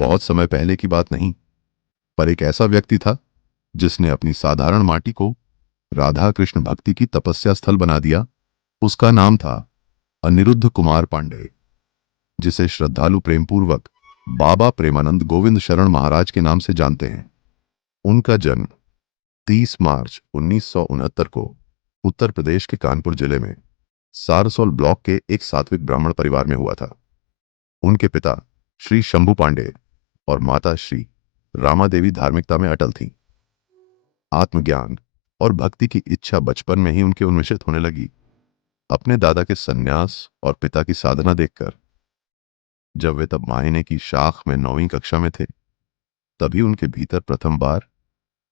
बहुत समय पहले की बात नहीं, पर एक ऐसा व्यक्ति था जिसने अपनी साधारण माटी को राधा कृष्ण भक्ति की तपस्या स्थल बना दिया। उसका नाम था अनिरुद्ध कुमार पांडे, जिसे श्रद्धालु प्रेमपूर्वक बाबा प्रेमानंद गोविंद शरण महाराज के नाम से जानते हैं। उनका जन्म 30 मार्च 1969 को उत्तर प्रदेश के कानपुर जिले में सारसोल ब्लॉक के एक सात्विक ब्राह्मण परिवार में हुआ था। उनके पिता श्री शंभू पांडे और माता श्री रामा देवी धार्मिकता में अटल थीं। आत्मज्ञान और भक्ति की इच्छा बचपन में ही उनके उन्मिषित होने लगी। अपने दादा के सन्यास और पिता की साधना देखकर जब वे तब मायने की शाख में 9वीं कक्षा में थे, तभी उनके भीतर प्रथम बार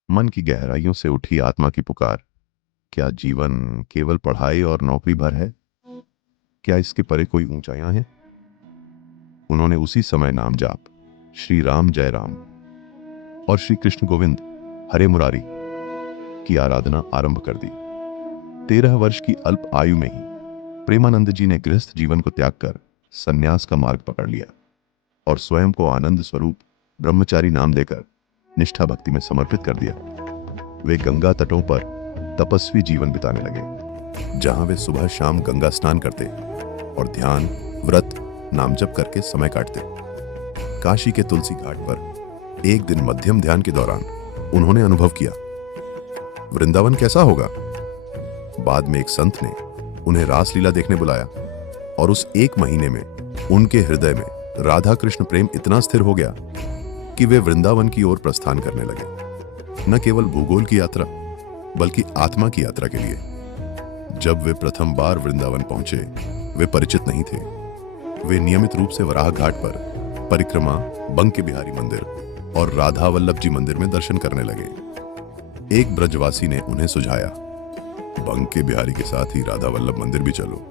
मन की गहराइयों से उठी आत्मा की पुकार, क्या जीवन केवल पढ़ाई और नौकरी भर है? क्या इसके परे कोई ऊंचाइयां हैं? उन्होंने उसी समय नाम जाप श्री राम जय राम और श्री कृष्ण गोविंद हरे मुरारी की आराधना आरंभ कर दी। 13 वर्ष की अल्प आयु में ही प्रेमानंद जी ने गृहस्थ जीवन को त्याग कर संन्यास का मार्ग पकड़ लिया और स्वयं को आनंद स्वरूप ब्रह्मचारी नाम देकर निष्ठा भक्ति में समर्पित कर दिया। वे गंगा तटों पर तपस्वी जीवन बिताने लगे, जहां वे सुबह शाम गंगा स्नान करते और ध्यान, व्रत, नाम जप करके समय काटते। काशी के तुलसी घाट पर एक दिन मध्यम ध्यान के दौरान उन्होंने अनुभव किया, वृंदावन कैसा होगा। बाद में एक संत ने उन्हें रासलीला देखने बुलाया और उस एक महीने में उनके हृदय में राधा कृष्ण प्रेम इतना स्थिर हो गया कि वे वृंदावन की ओर प्रस्थान करने लगे, न केवल भूगोल की यात्रा बल्कि आत्मा की यात्रा के लिए। जब वे प्रथम बार वृंदावन पहुंचे, वे परिचित नहीं थे। वे नियमित रूप से वराह घाट पर परिक्रमा, बंके बिहारी मंदिर और राधा वल्लभ जी मंदिर में दर्शन करने लगे। एक ब्रजवासी ने उन्हें सुझाया, बंके बिहारी के साथ ही राधा वल्लभ मंदिर भी चलो।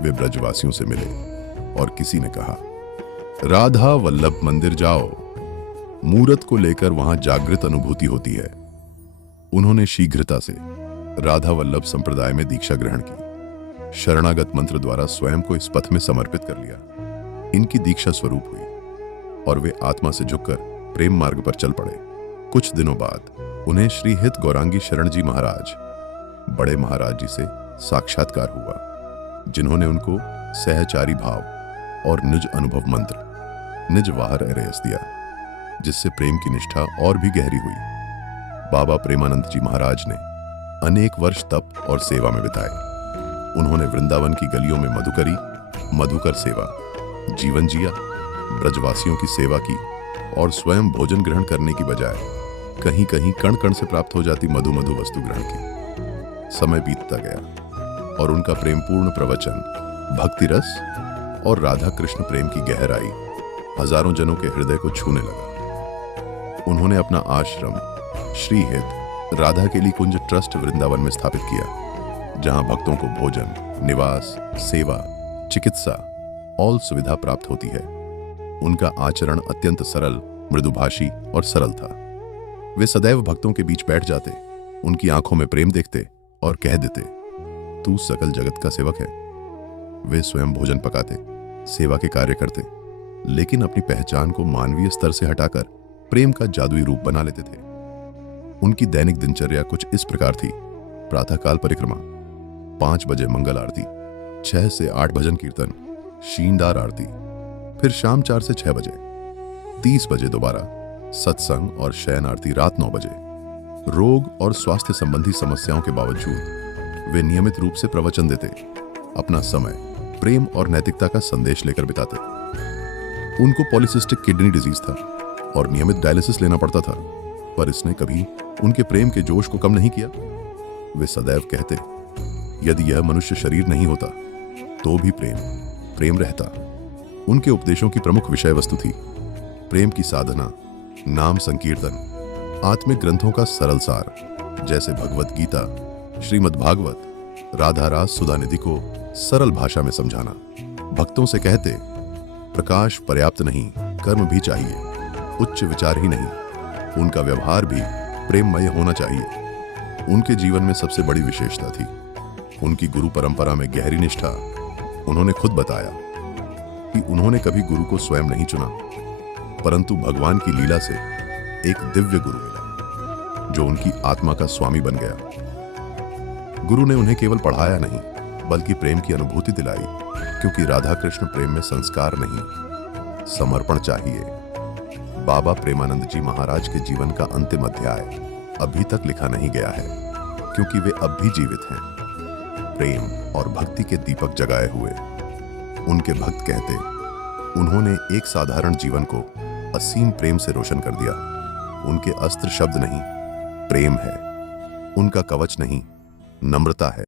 वे ब्रजवासियों से मिले और किसी ने कहा, राधा वल्लभ मंदिर जाओ, मूरत को लेकर वहां जागृत अनुभूति होती है। उन्होंने शीघ्रता से राधा वल्लभ संप्रदाय में दीक्षा ग्रहण की, शरणागत मंत्र द्वारा स्वयं को इस पथ में समर्पित कर लिया। इनकी दीक्षा स्वरूप हुई और वे आत्मा से झुककर प्रेम मार्ग पर चल पड़े। कुछ दिनों बाद उन्हें श्री हित गौरांगी शरण जी महाराज, बड़े महाराज जी से साक्षात्कार हुआ, जिन्होंने उनको सहचारी भाव और निज अनुभव मंत्र निज वाहर अरेस दिया, जिससे प्रेम की निष्ठा और भी गहरी हुई। बाबा प्रेमानंद जी महाराज ने अनेक वर्ष तप और सेवा में बिताए। उन्होंने वृंदावन की गलियों में मधुकर सेवा जीवन जिया, ब्रजवासियों की सेवा की और स्वयं भोजन ग्रहण करने की बजाय कहीं कहीं कण कण से प्राप्त हो जाती मधु वस्तु ग्रहण की। समय बीतता गया और उनका प्रेमपूर्ण प्रवचन, भक्ति रस और राधा कृष्ण प्रेम की गहराई हजारों जनों के हृदय को छूने लगा। उन्होंने अपना आश्रम श्री हित राधा केली कुंज ट्रस्ट वृंदावन में स्थापित किया, जहां भक्तों को भोजन, निवास, सेवा, चिकित्सा और सुविधा प्राप्त होती है। उनका आचरण अत्यंत सरल, मृदुभाषी और सरल था। वे सदैव भक्तों के बीच बैठ जाते, उनकी आंखों में प्रेम देखते और कह देते, तू सकल जगत का सेवक है। वे स्वयं भोजन पकाते, सेवा के कार्य करते, लेकिन अपनी पहचान को मानवीय स्तर से हटाकर प्रेम का जादुई रूप बना लेते थे। उनकी दैनिक दिनचर्या कुछ इस प्रकार थी: प्रातःकाल परिक्रमा, 5 बजे मंगल आरती, 6 से 8 भजन कीर्तन, शीनदार आरती, फिर शाम 4 से 6 बजे, 30 बजे दोबारा सत्संग और शयन आरती रात 9 बजे। रोग और स्वास्थ्य संबंधी समस्याओं के बावजूद वे नियमित रूप से प्रवचन देते, अपना समय प्रेम और नैतिकता का संदेश लेकर बिताते। उनको पॉलीसिस्टिक किडनी डिजीज था और नियमित डायलिसिस लेना पड़ता था, पर इसने कभी उनके प्रेम के जोश को कम नहीं किया। वे सदैव कहते, यदि यह मनुष्य शरीर नहीं होता तो भी प्रेम रहता। उनके उपदेशों की प्रमुख विषय वस्तु थी प्रेम की साधना, नाम संकीर्तन, आत्मिक ग्रंथों का सरल सार, जैसे भगवत गीता, श्रीमद् भागवत, राधा रास सुधानिधि को सरल भाषा में समझाना। भक्तों से कहते, प्रकाश पर्याप्त नहीं, कर्म भी चाहिए, उच्च विचार ही नहीं, उनका व्यवहार भी प्रेममय होना चाहिए। उनके जीवन में सबसे बड़ी विशेषता थी उनकी गुरु परंपरा में गहरी निष्ठा। उन्होंने खुद बताया कि उन्होंने कभी गुरु को स्वयं नहीं चुना, परंतु भगवान की लीला से एक दिव्य गुरु मिला जो उनकी आत्मा का स्वामी बन गया। गुरु ने उन्हें केवल पढ़ाया नहीं बल्कि प्रेम की अनुभूति दिलाई, क्योंकि राधा कृष्ण प्रेम में संस्कार नहीं, समर्पण चाहिए। बाबा प्रेमानंद जी महाराज के जीवन का अंतिम अध्याय अभी तक लिखा नहीं गया है, क्योंकि वे अब भी जीवित हैं, प्रेम और भक्ति के दीपक जगाए हुए। उनके भक्त कहते, उन्होंने एक साधारण जीवन को असीम प्रेम से रोशन कर दिया। उनके अस्त्र शब्द नहीं, प्रेम है। उनका कवच नहीं, नम्रता है।